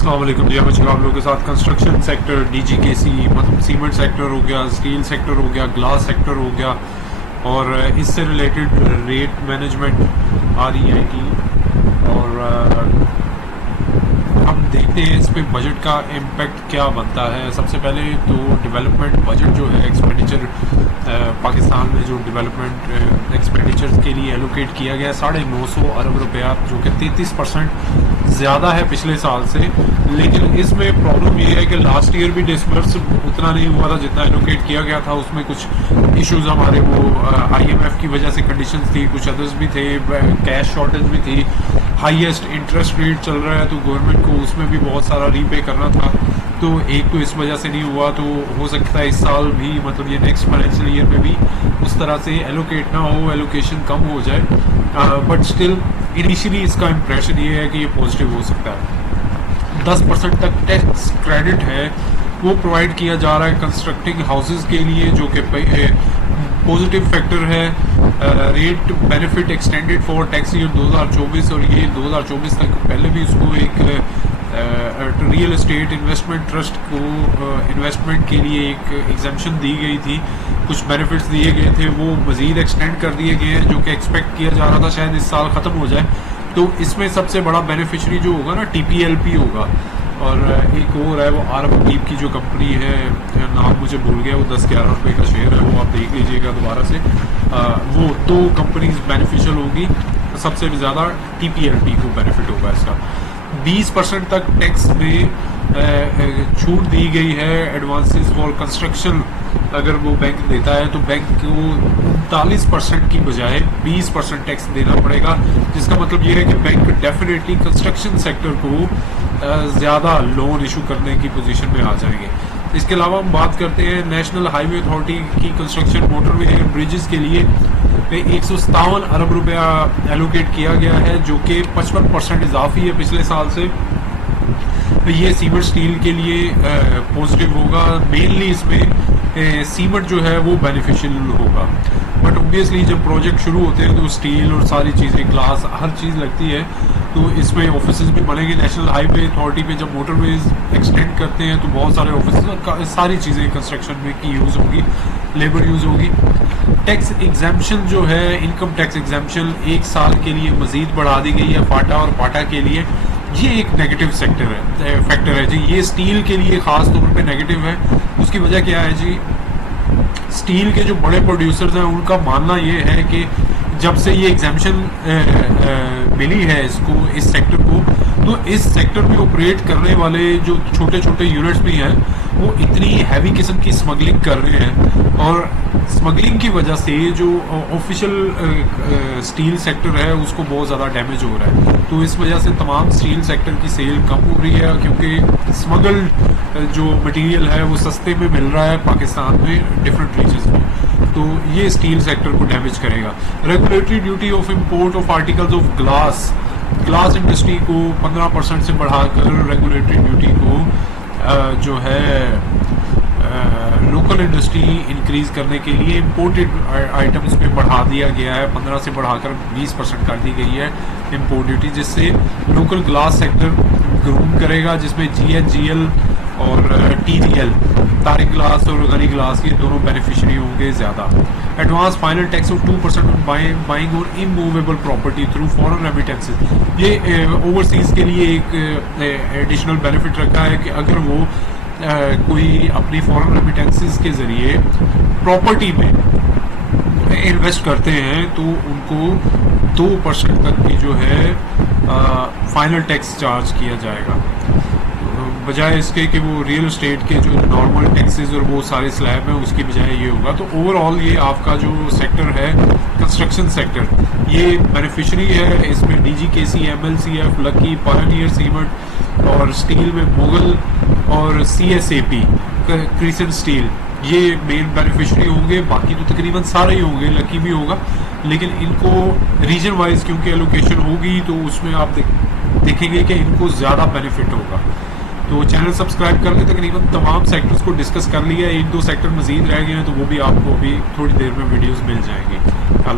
अस्सलाम वालेकुम जी। मैं आप लोगों के साथ कंस्ट्रक्शन सेक्टर, डीजीकेसी मतलब सीमेंट सेक्टर हो गया, स्टील सेक्टर हो गया, ग्लास सेक्टर हो गया और इससे रिलेटेड रेट मैनेजमेंट REIT और हम देखते हैं इस पे बजट का इम्पैक्ट क्या बनता है। सबसे पहले तो डेवलपमेंट बजट जो है एक्सपेंडिचर पाकिस्तान में जो डेवलपमेंट एक्सपेंडिचर के लिए एलोकेट किया गया 950 अरब रुपया, जो कि 33% ज़्यादा है पिछले साल से। लेकिन इसमें प्रॉब्लम ये है कि लास्ट ईयर भी डिसबर्स उतना नहीं हुआ था जितना एलोकेट किया गया था। उसमें कुछ इश्यूज हमारे वो IMF की वजह से कंडीशंस थी, कुछ अदर्स भी थे, कैश शॉर्टेज भी थी, हाईएस्ट इंटरेस्ट रेट चल रहा है तो गवर्नमेंट को उसमें भी बहुत सारा रीपे करना था। तो एक तो इस वजह से नहीं हुआ, तो हो सकता है इस साल भी मतलब ये नेक्स्ट फाइनेंशियल ईयर में भी उस तरह से एलोकेट ना हो, एलोकेशन कम हो जाए। बट स्टिल इनिशियली इसका इम्प्रेशन ये है कि ये पॉजिटिव हो सकता है। 10% तक टैक्स क्रेडिट है वो प्रोवाइड किया जा रहा है कंस्ट्रक्टिंग हाउसेज के लिए, जो कि पॉजिटिव फैक्टर है। Rate benefit extended for tax year 2024 और ये 2024 तक पहले भी उसको एक रियल एस्टेट इन्वेस्टमेंट ट्रस्ट को इन्वेस्टमेंट के लिए एक एग्जेम्पशन दी गई थी, कुछ बेनिफिट्स दिए गए थे, वो मज़ीद एक्सटेंड कर दिए गए हैं, जो कि एक्सपेक्ट किया जा रहा था शायद इस साल ख़त्म हो जाए। तो इसमें सबसे बड़ा बेनिफिशरी जो होगा ना TPLP होगा। और एक और है वो आरब की जो कंपनी है, नाम मुझे भूल गया, वो 10-11 रुपये का शेयर है, वो आप देख लीजिएगा दोबारा से। वो दो कंपनीज बेनिफिशियल होगी, सबसे ज़्यादा TPLP को बेनिफिट होगा इसका। 20% तक टैक्स में छूट दी गई है एडवांसेस फॉर कंस्ट्रक्शन। अगर वो बैंक देता है तो बैंक को 39% की बजाय 20% टैक्स देना पड़ेगा, जिसका मतलब ये है कि बैंक डेफिनेटली कंस्ट्रक्शन सेक्टर को ज़्यादा लोन इशू करने की पोजीशन में आ जाएंगे। इसके अलावा हम बात करते हैं नेशनल हाईवे अथॉरिटी की कंस्ट्रक्शन, मोटरवे एंड ब्रिजेस के लिए 157 अरब रुपया एलोकेट किया गया है, जो कि 55% इजाफी है पिछले साल से। ये सीमेंट स्टील के लिए पॉजिटिव होगा। मेनली इसमें सीमेंट जो है वो बेनिफिशियल होगा, बट ऑब्वियसली जब प्रोजेक्ट शुरू होते हैं तो स्टील और सारी चीज़ें, ग्लास, हर चीज़ लगती है, तो इसमें ऑफिस भी बनेंगे। नेशनल हाईवे अथॉरिटी पे जब मोटरवेज एक्सटेंड करते हैं तो बहुत सारे ऑफिस और सारी चीज़ें कंस्ट्रक्शन में की यूज़ होगी, लेबर यूज़ होगी। टैक्स एग्जाम्पशन जो है, इनकम टैक्स एग्जाम्पशन 1 साल के लिए मज़ीद बढ़ा दी गई है फाटा और पाटा के लिए। ये एक नेगेटिव फैक्टर है जी, ये स्टील के लिए ख़ास तौर पे नेगेटिव है। उसकी वजह क्या है जी, स्टील के जो बड़े प्रोड्यूसर्स हैं उनका मानना ये है कि जब से ये एग्जाम्पशन मिली है इसको, इस सेक्टर को, तो इस सेक्टर में ऑपरेट करने वाले जो छोटे छोटे यूनिट्स भी हैं वो इतनी हैवी किस्म की स्मगलिंग कर रहे हैं, और स्मगलिंग की वजह से जो ऑफिशियल स्टील सेक्टर है उसको बहुत ज़्यादा डैमेज हो रहा है। तो इस वजह से तमाम स्टील सेक्टर की सेल कम हो रही है, क्योंकि स्मगल्ड जो मटेरियल है वो सस्ते में मिल रहा है पाकिस्तान में डिफरेंट रीजन्स में, तो ये स्टील सेक्टर को डैमेज करेगा। Regulatory duty of import of articles of glass industry को 15% से बढ़ाकर रेगुलेटरी ड्यूटी को जो है लोकल इंडस्ट्री इंक्रीज करने के लिए इम्पोर्टेड आइटम्स पे बढ़ा दिया गया है। 15 से बढ़ाकर 20% कर दी गई है इम्पोर्ट ड्यूटी, जिससे लोकल ग्लास सेक्टर ग्रूम करेगा, जिसमें GHGL और TGL, तारिक ग्लास और गनी ग्लास के दोनों बेनिफिशियरी होंगे ज़्यादा। Advance final tax of 2% buying और immovable property through foreign remittances. ये ओवरसीज़ के लिए एक एडिशनल बेनिफिट रखा है कि अगर वो कोई अपनी फॉरेन रेमिटेंसेज के ज़रिए प्रॉपर्टी में इन्वेस्ट करते हैं तो उनको 2% तक की जो है फाइनल टैक्स चार्ज किया जाएगा, बजाय इसके कि वो रियल एस्टेट के जो नॉर्मल टैक्सेस और वो सारे स्लैब हैं उसकी बजाय ये होगा। तो ओवरऑल ये आपका जो सेक्टर है कंस्ट्रक्शन सेक्टर, ये बेनिफिशरी है। इसमें DGKC, MLCF, lucky, Pioneer cement और स्टील में मुगल और CSAP, क्रिसेंट स्टील, ये मेन बेनिफिशरी होंगे। बाकी तो तकरीबन सारे ही होंगे, लकी भी होगा, लेकिन इनको रीजन वाइज क्योंकि एलोकेशन होगी तो उसमें आप देखेंगे कि इनको ज़्यादा बेनिफिट होगा। तो चैनल सब्सक्राइब कर ले, तकरीबन तमाम सेक्टर्स को डिस्कस कर लिया। 1-2 सेक्टर मजीद रह गए हैं तो वो भी आपको अभी थोड़ी देर में वीडियोस मिल जाएंगे। अल्लाह।